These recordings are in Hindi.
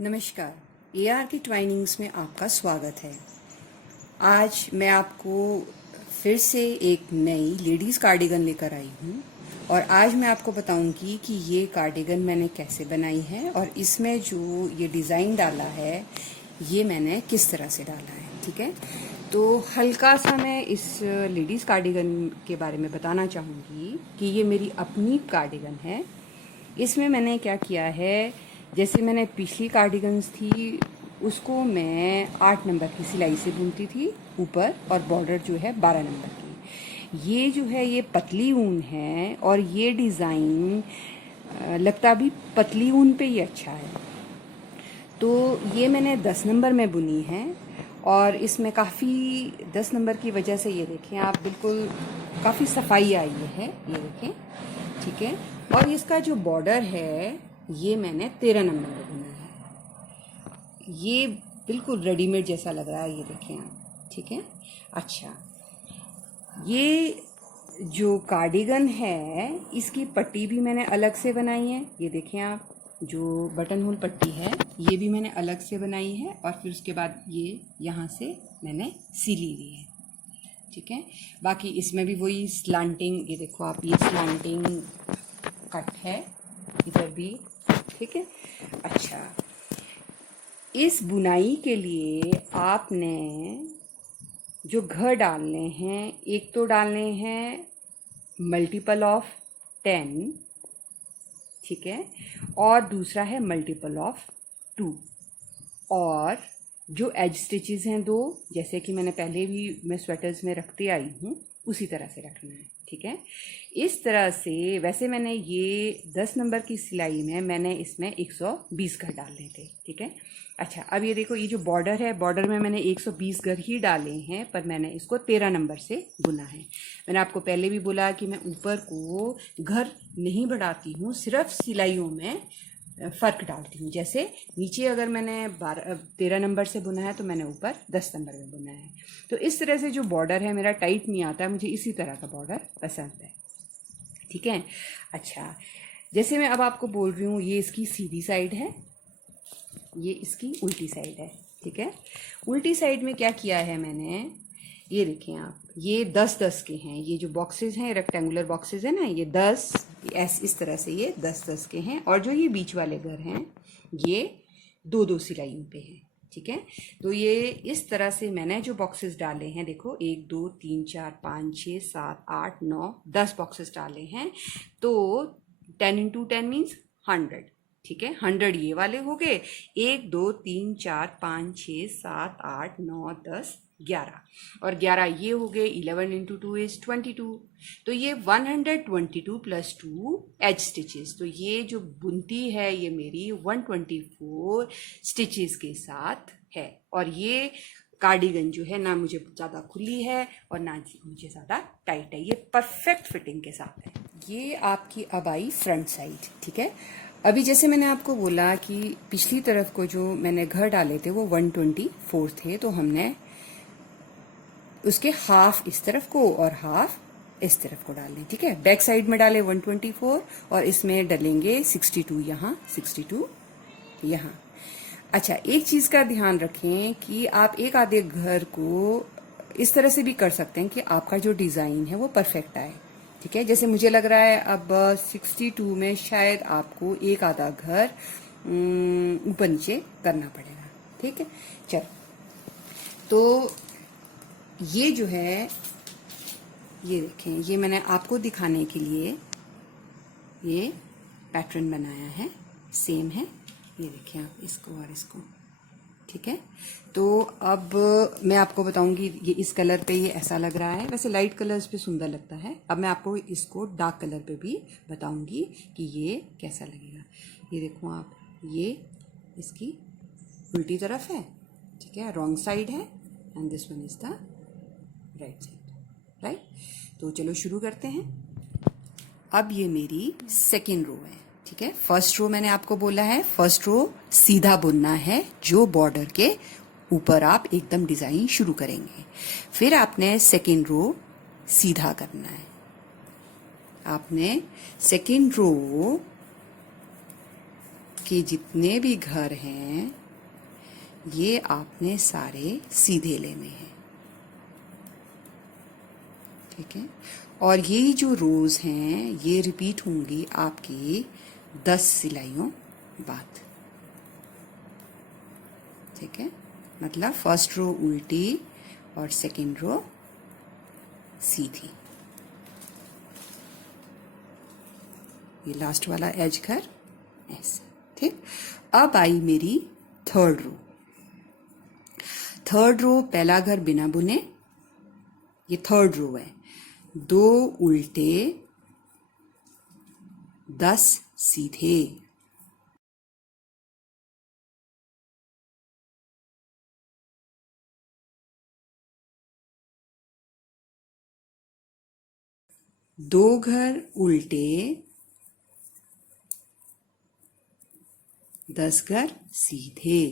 नमस्कार, AR की ट्वाइनिंग्स में आपका स्वागत है। आज मैं आपको फिर से एक नई लेडीज़ कार्डिगन लेकर आई हूँ और आज मैं आपको बताऊंगी कि ये कार्डिगन मैंने कैसे बनाई है और इसमें जो ये डिज़ाइन डाला है ये मैंने किस तरह से डाला है। ठीक है, तो हल्का सा मैं इस लेडीज़ कार्डिगन के बारे में बताना चाहूँगी कि ये मेरी अपनी कार्डिगन है। इसमें मैंने क्या किया है, जैसे मैंने पिछली कार्डिगन्स थी उसको मैं 8 नंबर की सिलाई से बुनती थी ऊपर और बॉर्डर जो है 12 नंबर की। ये जो है ये पतली ऊन है और ये डिज़ाइन लगता भी पतली ऊन पे ही अच्छा है। तो ये मैंने 10 नंबर में बुनी है और इसमें काफ़ी 10 नंबर की वजह से ये देखें आप, बिल्कुल काफ़ी सफाई आई है, ये देखें। ठीक है, और इसका जो बॉर्डर है ये मैंने 13 नंबर में बुना है। ये बिल्कुल रेडीमेड जैसा लग रहा है, ये देखें आप। ठीक है, अच्छा, ये जो कार्डिगन है इसकी पट्टी भी मैंने अलग से बनाई है। ये देखें आप, जो बटन होल पट्टी है ये भी मैंने अलग से बनाई है और फिर उसके बाद ये यहाँ से मैंने सिली ली है। ठीक है, बाकी इसमें भी वही स्लांटिंग, ये देखो आप, ये स्लांटिंग कट है इधर भी। ठीक है, अच्छा, इस बुनाई के लिए आपने जो घर डालने हैं, एक तो डालने हैं मल्टीपल ऑफ 10, ठीक है, और दूसरा है मल्टीपल ऑफ 2। और जो एज स्टिचेस हैं दो, जैसे कि मैंने पहले भी मैं स्वेटर्स में रखते आई हूँ उसी तरह से रखना है। ठीक है, इस तरह से। वैसे मैंने ये 10 नंबर की सिलाई में मैंने इसमें 120 घर डाले थे। ठीक है, अच्छा, अब ये देखो, ये जो बॉर्डर है, बॉर्डर में मैंने 120 घर ही डाले हैं पर मैंने इसको 13 नंबर से बुना है। मैंने आपको पहले भी बोला कि मैं ऊपर को घर नहीं बढ़ाती हूँ, सिर्फ सिलाइयों में फ़र्क डालती हूँ। जैसे नीचे अगर मैंने 13 नंबर से बुना है तो मैंने ऊपर 10 नंबर में बुना है। तो इस तरह से जो बॉर्डर है मेरा टाइट नहीं आता है, मुझे इसी तरह का बॉर्डर पसंद है। ठीक है, अच्छा, जैसे मैं अब आपको बोल रही हूँ, ये इसकी सीधी साइड है, ये इसकी उल्टी साइड है। ठीक है, उल्टी साइड में क्या किया है मैंने, ये देखें आप, ये 10-10 के हैं। ये जो बॉक्सेस हैं, रेक्टेंगुलर बॉक्सेस हैं ना, ये 10 इस तरह से ये 10-10 के हैं। और जो ये बीच वाले घर हैं ये 2-2 सिलाइयों पे हैं। ठीक है, तो ये इस तरह से मैंने जो बॉक्सेस डाले हैं, देखो 1 2 3 4 5 6 7 8 9 10 बॉक्सेस डाले हैं। तो 10 × 10 मीन्स 100। ठीक है, 100 ये वाले हो गए। 1 2 3 4 5 6 7 8 9 10 11 और 11 ये हो गए। 11 × 2 इज 22। तो ये 122 + 2 एज स्टिचेस। तो ये जो बुनती है ये मेरी 124 स्टिचेस के साथ है। और ये कार्डिगन जो है ना मुझे ज़्यादा खुली है और ना मुझे ज़्यादा टाइट है, ये परफेक्ट फिटिंग के साथ है। ये आपकी अब आई फ्रंट साइड। ठीक है, अभी जैसे मैंने आपको बोला कि पिछली तरफ को जो मैंने घर डाले थे वो 124 थे, तो हमने उसके हाफ इस तरफ को और हाफ इस तरफ को डालने। ठीक है, बैक साइड में डाले 124 और इसमें डालेंगे 62 यहाँ, 62 यहाँ। अच्छा, एक चीज का ध्यान रखें कि आप एक आधे घर को इस तरह से भी कर सकते हैं कि आपका जो डिजाइन है वो परफेक्ट आए। ठीक है, जैसे मुझे लग रहा है अब 62 में शायद आपको एक आधा घर ऊपर नीचे करना पड़ेगा। ठीक है, चलो, तो ये जो है, ये देखें, ये मैंने आपको दिखाने के लिए ये पैटर्न बनाया है, सेम है। ये देखें आप, इसको और इसको। ठीक है, तो अब मैं आपको बताऊंगी, ये इस कलर पे ये ऐसा लग रहा है, वैसे लाइट कलर्स पे सुंदर लगता है। अब मैं आपको इसको डार्क कलर पे भी बताऊंगी कि ये कैसा लगेगा। ये देखो आप, ये इसकी उल्टी तरफ है। ठीक है, रॉन्ग साइड है and this one is the right side, right. तो चलो शुरू करते हैं। अब ये मेरी सेकेंड रो है। ठीक है, फर्स्ट रो मैंने आपको बोला है, फर्स्ट रो सीधा बुनना है, जो बॉर्डर के ऊपर आप एकदम डिजाइन शुरू करेंगे। फिर आपने सेकेंड रो सीधा करना है। आपने सेकेंड रो आपके जितने भी घर हैं ये आपने सारे सीधे लेने हैं, ठीक है। और ये जो रोज हैं ये रिपीट होंगी आपकी 10 सिलाइयों बाद, ठीक है। मतलब फर्स्ट रो उल्टी और सेकंड रो सीधी। ये लास्ट वाला एज घर ऐसे, ठीक। अब आई मेरी थर्ड रो। थर्ड रो पहला घर बिना बुने, ये थर्ड रो है। 2 उल्टे 10 सीधे, दो घर उल्टे 10 घर सीधे,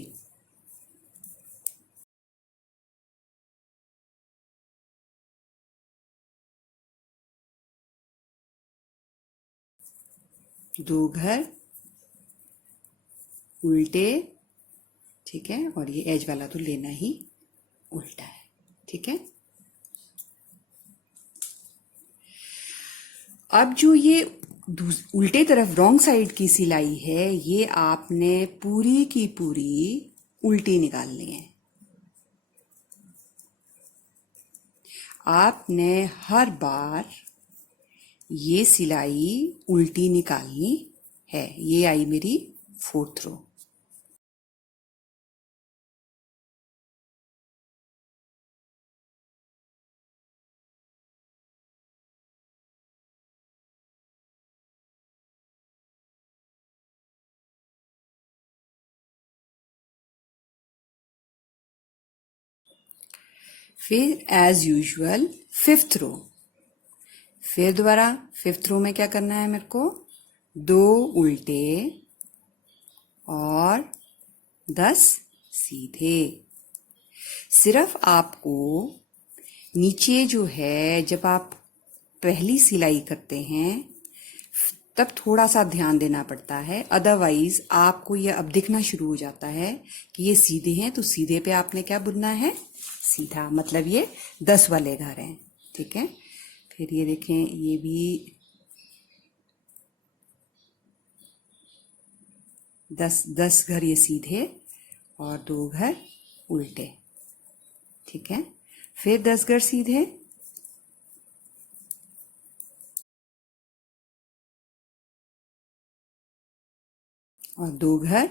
दो घर उल्टे, ठीक है। और ये एज वाला तो लेना ही उल्टा है, ठीक है। अब जो ये उल्टे तरफ रॉन्ग साइड की सिलाई है ये आपने पूरी की पूरी उल्टी निकालनी है। आपने हर बार ये सिलाई उल्टी निकालनी है। ये आई मेरी फोर्थ रो। फिर एज यूजुअल फिफ्थ रो। फिर दोबारा फिफ्थ रो में क्या करना है मेरे को, 2 उल्टे और 10 सीधे। सिर्फ आपको नीचे जो है जब आप पहली सिलाई करते हैं तब थोड़ा सा ध्यान देना पड़ता है, अदरवाइज आपको ये अब दिखना शुरू हो जाता है कि ये सीधे हैं, तो सीधे पे आपने क्या बुनना है, सीधा। मतलब ये 10 वाले घर हैं, ठीक है। फिर ये देखें, ये भी 10 घर ये सीधे और 2 घर उल्टे, ठीक है। फिर 10 घर सीधे और 2 घर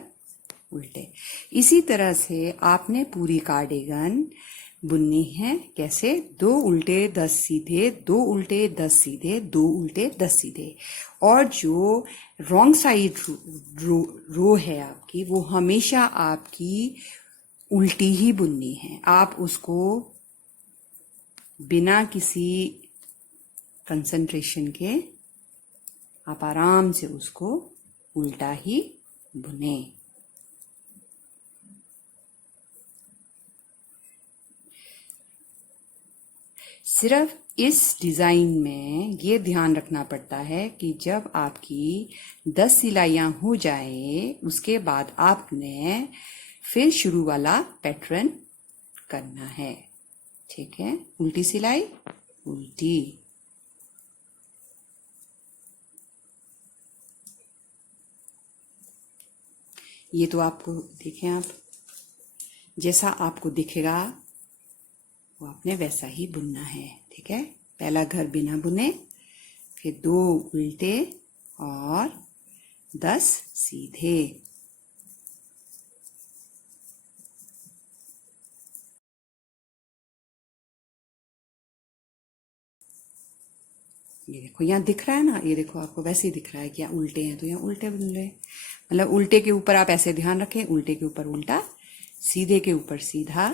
उल्टे। इसी तरह से आपने पूरी कार्डिगन बुननी है। कैसे, 2 उल्टे 10 सीधे, 2 उल्टे 10 सीधे, 2 उल्टे 10 सीधे। और जो रॉन्ग साइड रो है आपकी, वो हमेशा आपकी उल्टी ही बुननी है। आप उसको बिना किसी कंसंट्रेशन के आप आराम से उसको उल्टा ही बुने। सिर्फ इस डिज़ाइन में ये ध्यान रखना पड़ता है कि जब आपकी 10 सिलाइयाँ हो जाए उसके बाद आपने फिर शुरू वाला पैटर्न करना है, ठीक है। उल्टी सिलाई, उल्टी, ये तो आपको देखें, आप जैसा आपको दिखेगा वो आपने वैसा ही बुनना है, ठीक है। पहला घर बिना बुने, फिर 2 उल्टे और 10 सीधे। ये देखो यहाँ दिख रहा है ना, ये देखो आपको वैसे ही दिख रहा है कि यहाँ उल्टे हैं तो यहाँ उल्टे बुन रहे। मतलब उल्टे के ऊपर आप ऐसे ध्यान रखें, उल्टे के ऊपर उल्टा, सीधे के ऊपर सीधा,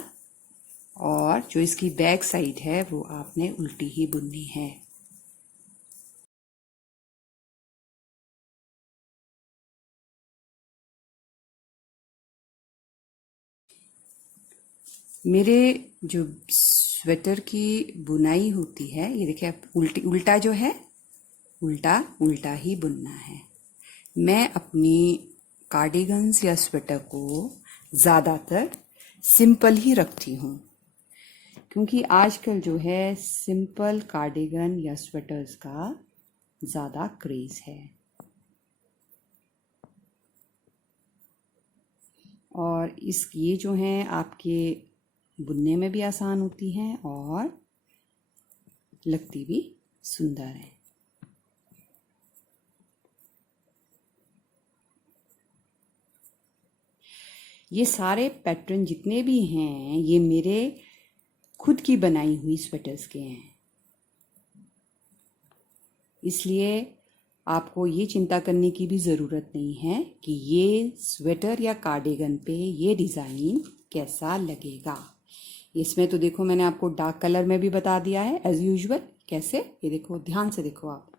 और जो इसकी बैक साइड है वो आपने उल्टी ही बुननी है। मेरे जो स्वेटर की बुनाई होती है, ये देखिए आप उल्टा जो है, उल्टा उल्टा ही बुनना है। मैं अपनी कार्डिगन्स या स्वेटर को ज़्यादातर सिंपल ही रखती हूँ, क्योंकि आजकल जो है सिंपल कार्डिगन या स्वेटर्स का ज़्यादा क्रेज़ है। और ये जो हैं आपके बुनने में भी आसान होती हैं और लगती भी सुंदर है। ये सारे पैटर्न जितने भी हैं ये मेरे खुद की बनाई हुई स्वेटर्स के हैं, इसलिए आपको ये चिंता करने की भी ज़रूरत नहीं है कि ये स्वेटर या कार्डिगन पे ये डिज़ाइन कैसा लगेगा। इसमें तो देखो मैंने आपको डार्क कलर में भी बता दिया है एज यूजुअल। कैसे, ये देखो ध्यान से देखो आप,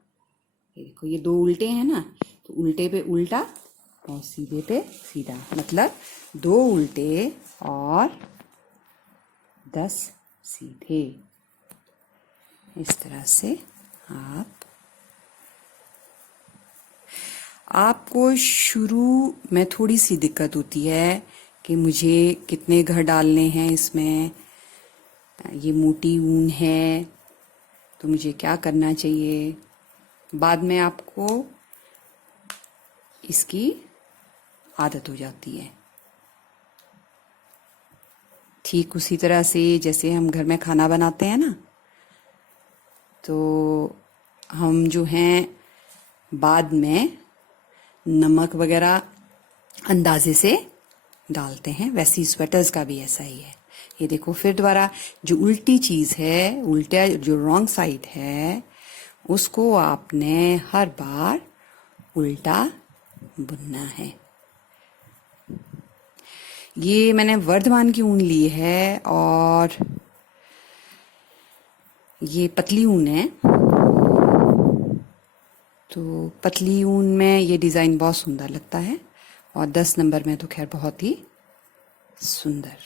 ये देखो ये दो उल्टे हैं ना, तो उल्टे पे उल्टा और सीधे पे सीधा, मतलब 2 उल्टे और 10 सीधे। इस तरह से आपको शुरू में थोड़ी सी दिक्कत होती है कि मुझे कितने घर डालने हैं इसमें, ये मोटी ऊन है तो मुझे क्या करना चाहिए। बाद में आपको इसकी आदत हो जाती है। ठीक उसी तरह से जैसे हम घर में खाना बनाते हैं ना, तो हम जो हैं बाद में नमक वगैरह अंदाजे से डालते हैं, वैसे ही स्वेटर्स का भी ऐसा ही है। ये देखो फिर दोबारा जो उल्टी चीज़ है, उल्टा जो रॉन्ग साइड है, उसको आपने हर बार उल्टा बुनना है। ये मैंने वर्धमान की ऊन ली है और ये पतली ऊन है, तो पतली ऊन में ये डिज़ाइन बहुत सुंदर लगता है और 10 नंबर में तो खैर बहुत ही सुंदर।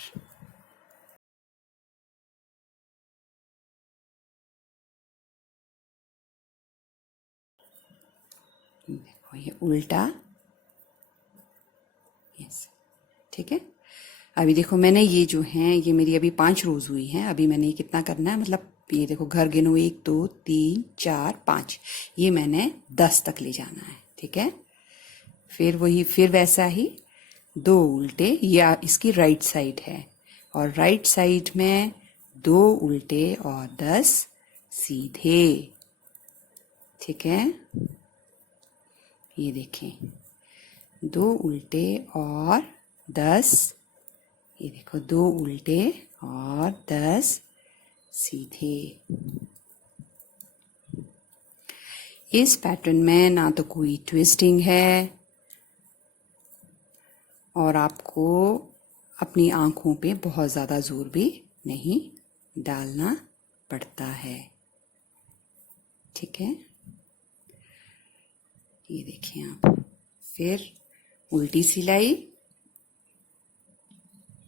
देखो ये उल्टा, यस, ठीक है। अभी देखो मैंने ये जो हैं ये मेरी अभी 5 रोज हुई हैं। अभी मैंने ये कितना करना है, मतलब ये देखो घर गिनो 1 2 3 4 5, ये मैंने 10 तक ले जाना है, ठीक है। फिर वैसा ही 2 उल्टे, या इसकी राइट साइड है और राइट साइड में 2 उल्टे और 10 सीधे, ठीक है। ये देखें 2 उल्टे और 10, ये देखो 2 उल्टे और 10 सीधे। इस पैटर्न में ना तो कोई ट्विस्टिंग है और आपको अपनी आंखों पे बहुत ज़्यादा जोर भी नहीं डालना पड़ता है, ठीक है। ये देखें आप, फिर उल्टी सिलाई,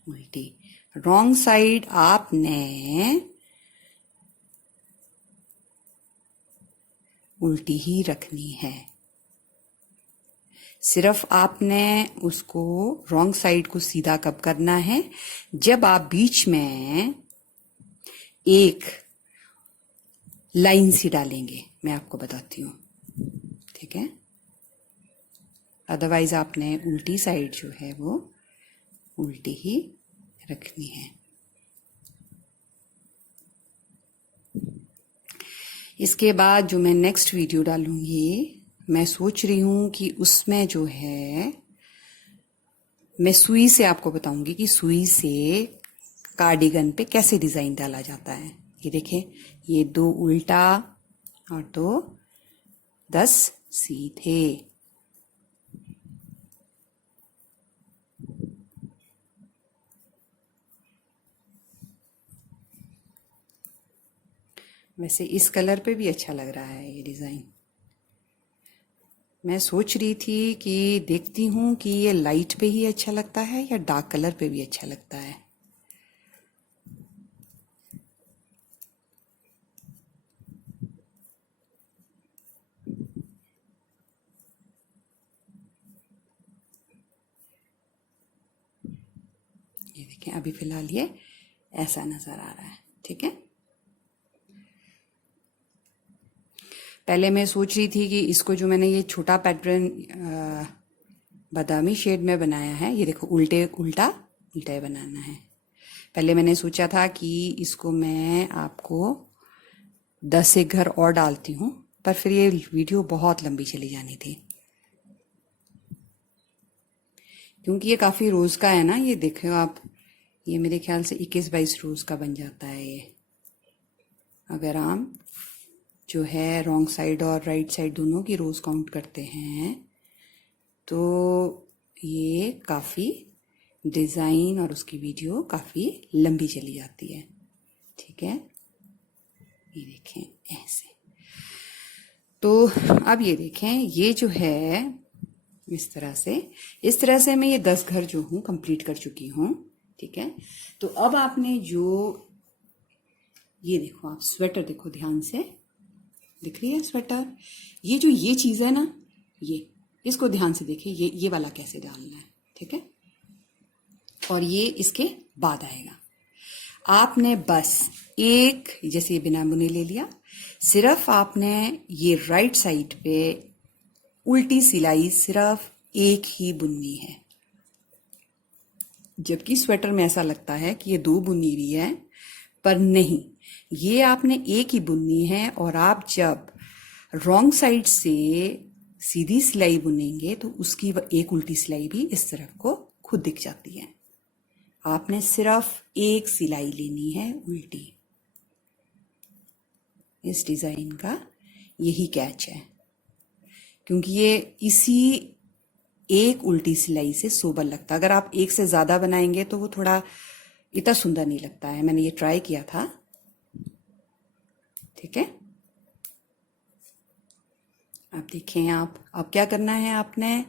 उल्टी, रॉन्ग साइड आपने उल्टी ही रखनी है। सिर्फ आपने उसको रॉन्ग साइड को सीधा कब करना है, जब आप बीच में एक लाइन सी डालेंगे, मैं आपको बताती हूँ, ठीक है। अदरवाइज आपने उल्टी साइड जो है वो उल्टी ही रखनी है। इसके बाद जो मैं नेक्स्ट वीडियो डालूंगी, मैं सोच रही हूँ कि उसमें जो है मैं सुई से आपको बताऊंगी कि सुई से कार्डिगन पे कैसे डिज़ाइन डाला जाता है। ये देखें, ये 2 उल्टा और 2 10 सीधे। वैसे इस कलर पे भी अच्छा लग रहा है ये डिज़ाइन। मैं सोच रही थी कि देखती हूँ कि ये लाइट पे ही अच्छा लगता है या डार्क कलर पे भी अच्छा लगता है। ठीक है, अभी फिलहाल ये ऐसा नजर आ रहा है। ठीक है, पहले मैं सोच रही थी कि इसको जो मैंने ये छोटा पैटर्न बादामी शेड में बनाया है, ये देखो उल्टे उल्टा उल्टा ही बनाना है। पहले मैंने सोचा था कि इसको मैं आपको 10 एक घर और डालती हूँ, पर फिर ये वीडियो बहुत लंबी चली जानी थी, क्योंकि ये काफ़ी रोज़ का है ना। ये देखो आप, ये मेरे ख्याल से 21-22 रोज़ का बन जाता है ये, अगर हम जो है रॉन्ग साइड और राइट साइड दोनों की रोज़ काउंट करते हैं तो ये काफ़ी डिज़ाइन और उसकी वीडियो काफ़ी लंबी चली जाती है। ठीक है, ये देखें ऐसे। तो अब ये देखें, ये जो है इस तरह से मैं ये 10 घर जो हूँ कंप्लीट कर चुकी हूँ। ठीक है, तो अब आपने जो ये देखो, आप स्वेटर देखो ध्यान से, दिख रही है स्वेटर, ये जो ये चीज़ है ना, ये इसको ध्यान से देखिए, ये वाला कैसे डालना है। ठीक है, और ये इसके बाद आएगा। आपने बस एक, जैसे ये बिना बुने ले लिया, सिर्फ आपने ये राइट साइड पे उल्टी सिलाई सिर्फ एक ही बुननी है, जबकि स्वेटर में ऐसा लगता है कि ये 2 बुनी हुई है, पर नहीं, ये आपने एक ही बुननी है। और आप जब रॉन्ग साइड से सीधी सिलाई बुनेंगे तो उसकी एक उल्टी सिलाई भी इस तरफ को खुद दिख जाती है। आपने सिर्फ एक सिलाई लेनी है उल्टी। इस डिजाइन का यही कैच है, क्योंकि ये इसी एक उल्टी सिलाई से सोबर लगता है। अगर आप एक से ज्यादा बनाएंगे तो वो थोड़ा इतना सुंदर नहीं लगता है। मैंने ये ट्राई किया था। ठीक है, अब देखें आप, अब क्या करना है आपने,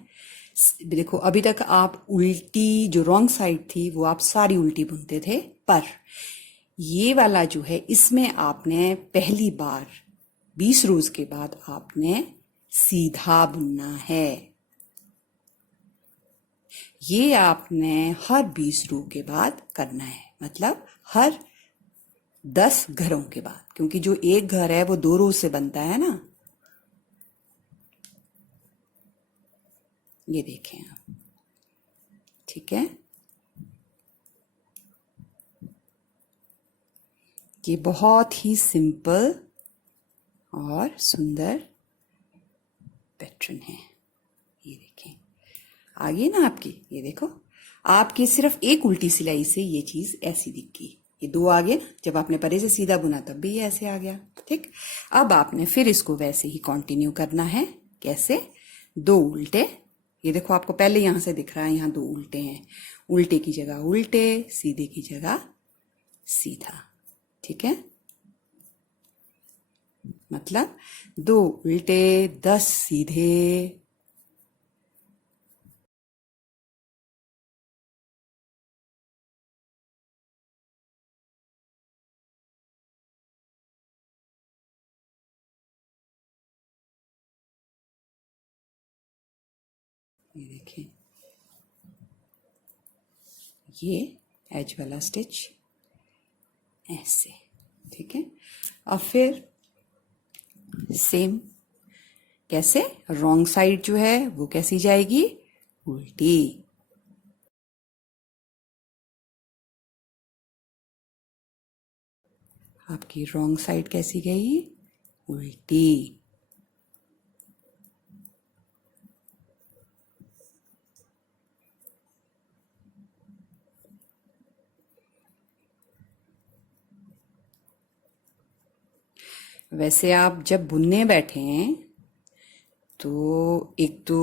देखो अभी तक आप उल्टी जो रॉन्ग साइड थी वो आप सारी उल्टी बुनते थे, पर ये वाला जो है इसमें आपने पहली बार 20 रोज के बाद आपने सीधा बुनना है। ये आपने हर 20 रो के बाद करना है, मतलब हर 10 घरों के बाद, क्योंकि जो एक घर है वो 2 रोज से बनता है ना। ये देखें आप, ठीक है, ये बहुत ही सिंपल और सुंदर पैटर्न है। ये देखें आगे ना आपकी, ये देखो आपकी सिर्फ एक उल्टी सिलाई से ये चीज ऐसी दिखी, ये 2 आ गए ना, जब आपने परे से सीधा बुना तब भी ये ऐसे आ गया। ठीक, अब आपने फिर इसको वैसे ही कंटिन्यू करना है। कैसे, 2 उल्टे, ये देखो आपको पहले यहां से दिख रहा है, यहां 2 उल्टे हैं, उल्टे की जगह उल्टे, सीधे की जगह सीधा। ठीक है, मतलब 2 उल्टे 10 सीधे। ये देखिए, ये एज वाला स्टिच ऐसे। ठीक है, और फिर सेम, कैसे, रॉन्ग साइड जो है वो कैसी जाएगी, उल्टी। आपकी रॉन्ग साइड कैसी गई, उल्टी। वैसे आप जब बुनने बैठे हैं तो एक तो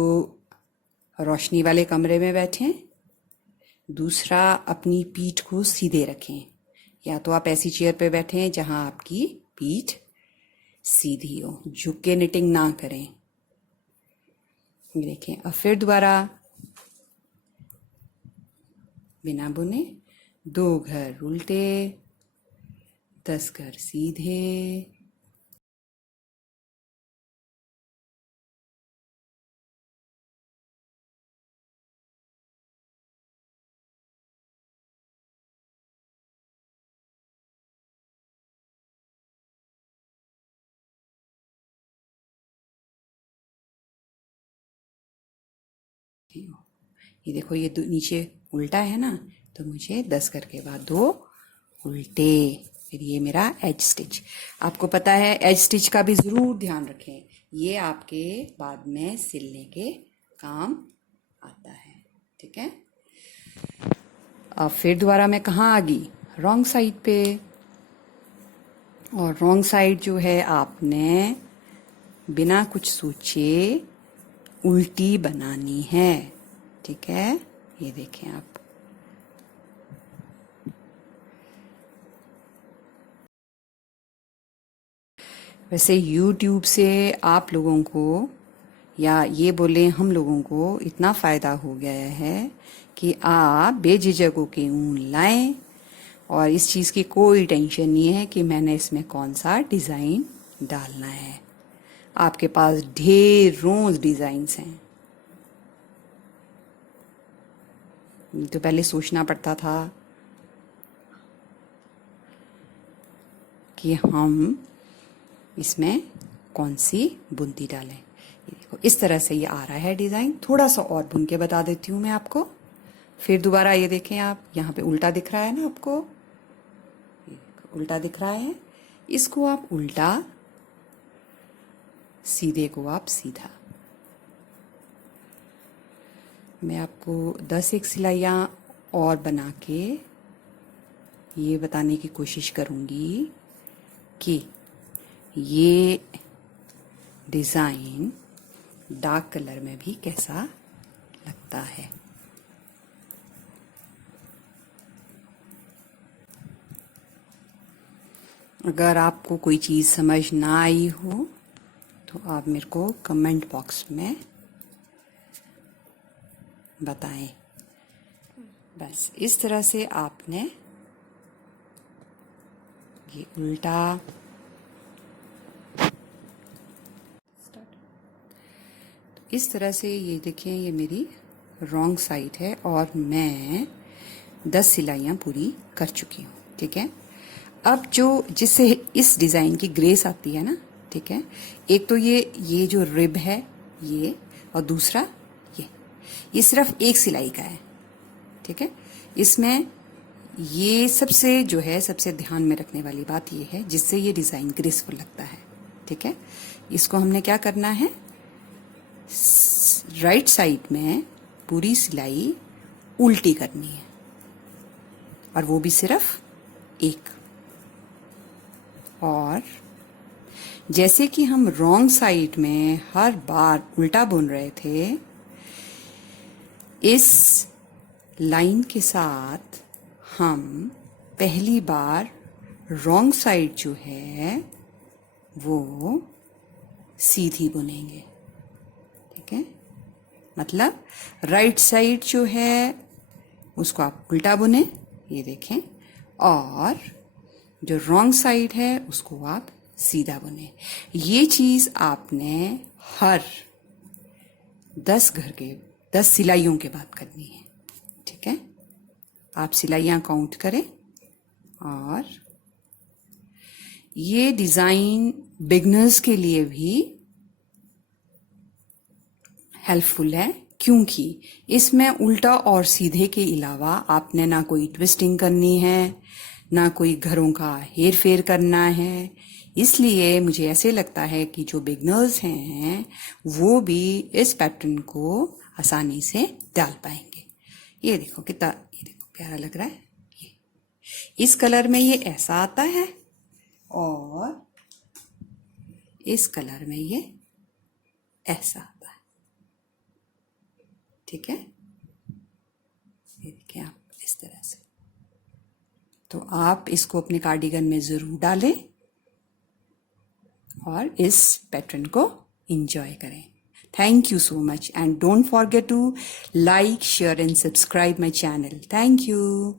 रोशनी वाले कमरे में बैठें, दूसरा अपनी पीठ को सीधे रखें, या तो आप ऐसी चेयर पे बैठें जहां आपकी पीठ सीधी हो, झुक के निटिंग ना करें। देखें, अब फिर दोबारा बिना बुने 2 घर उल्टे 10 घर सीधे। रही हूँ। ये देखो, ये नीचे उल्टा है ना, तो मुझे 10 करके बाद 2 उल्टे, फिर ये मेरा एज स्टिच। आपको पता है एज स्टिच का भी ज़रूर ध्यान रखें, ये आपके बाद में सिलने के काम आता है। ठीक है, अब फिर दोबारा मैं कहाँ आ गई, रॉन्ग साइड पे। और रॉन्ग साइड जो है आपने बिना कुछ सोचे उल्टी बनानी है। ठीक है, ये देखें आप, वैसे YouTube से आप लोगों को, या ये बोले हम लोगों को, इतना फ़ायदा हो गया है कि आप बेझिझक होके ऊन लाएं और इस चीज़ की कोई टेंशन नहीं है कि मैंने इसमें कौन सा डिज़ाइन डालना है। आपके पास ढेरों डिज़ाइंस हैं। तो पहले सोचना पड़ता था कि हम इसमें कौन सी बुनती डालें। ये देखो, इस तरह से ये आ रहा है डिज़ाइन। थोड़ा सा और बुन के बता देती हूँ मैं आपको। फिर दोबारा ये देखें आप, यहाँ पे उल्टा दिख रहा है ना आपको, ये देखो उल्टा दिख रहा है। इसको आप उल्टा, सीधे को आप सीधा। मैं आपको 10 सिलाइयाँ और बना के ये बताने की कोशिश करूँगी कि ये डिज़ाइन डार्क कलर में भी कैसा लगता है। अगर आपको कोई चीज़ समझ ना आई हो तो आप मेरे को कमेंट बॉक्स में बताएं। बस इस तरह से आपने ये उल्टा, इस तरह से ये देखें, ये मेरी रॉन्ग साइड है और मैं 10 सिलाइयाँ पूरी कर चुकी हूँ। ठीक है, अब जो जिससे इस डिज़ाइन की ग्रेस आती है ना, ठीक है, एक तो ये जो रिब है ये, और दूसरा ये सिर्फ एक सिलाई का है। ठीक है, इसमें ये सबसे जो है सबसे ध्यान में रखने वाली बात ये है जिससे ये डिज़ाइन ग्रेसफुल लगता है। ठीक है, इसको हमने क्या करना है, राइट साइड में पूरी सिलाई उल्टी करनी है, और वो भी सिर्फ एक। और जैसे कि हम रॉन्ग साइड में हर बार उल्टा बुन रहे थे, इस लाइन के साथ हम पहली बार रॉन्ग साइड जो है वो सीधी बुनेंगे। ठीक है, मतलब राइट साइड जो है उसको आप उल्टा बुने, ये देखें, और जो रॉन्ग साइड है उसको आप सीधा बुने। ये चीज़ आपने हर 10 सिलाइयों के बाद करनी है। ठीक है, आप सिलाइयाँ काउंट करें। और ये डिज़ाइन बिगनर्स के लिए भी हेल्पफुल है, क्योंकि इसमें उल्टा और सीधे के अलावा आपने ना कोई ट्विस्टिंग करनी है, ना कोई घरों का हेर फेर करना है। इसलिए मुझे ऐसे लगता है कि जो बिगनर्स हैं वो भी इस पैटर्न को आसानी से डाल पाएंगे। ये देखो कितना, ये देखो प्यारा लग रहा है। ये इस कलर में ये ऐसा आता है और इस कलर में ये ऐसा आता है। ठीक है, ये देखिए आप इस तरह से। तो आप इसको अपने कार्डिगन में ज़रूर डालें और इस पैटर्न को एंजॉय करें। Thank you so much, and don't forget to like, share and subscribe my channel. Thank you.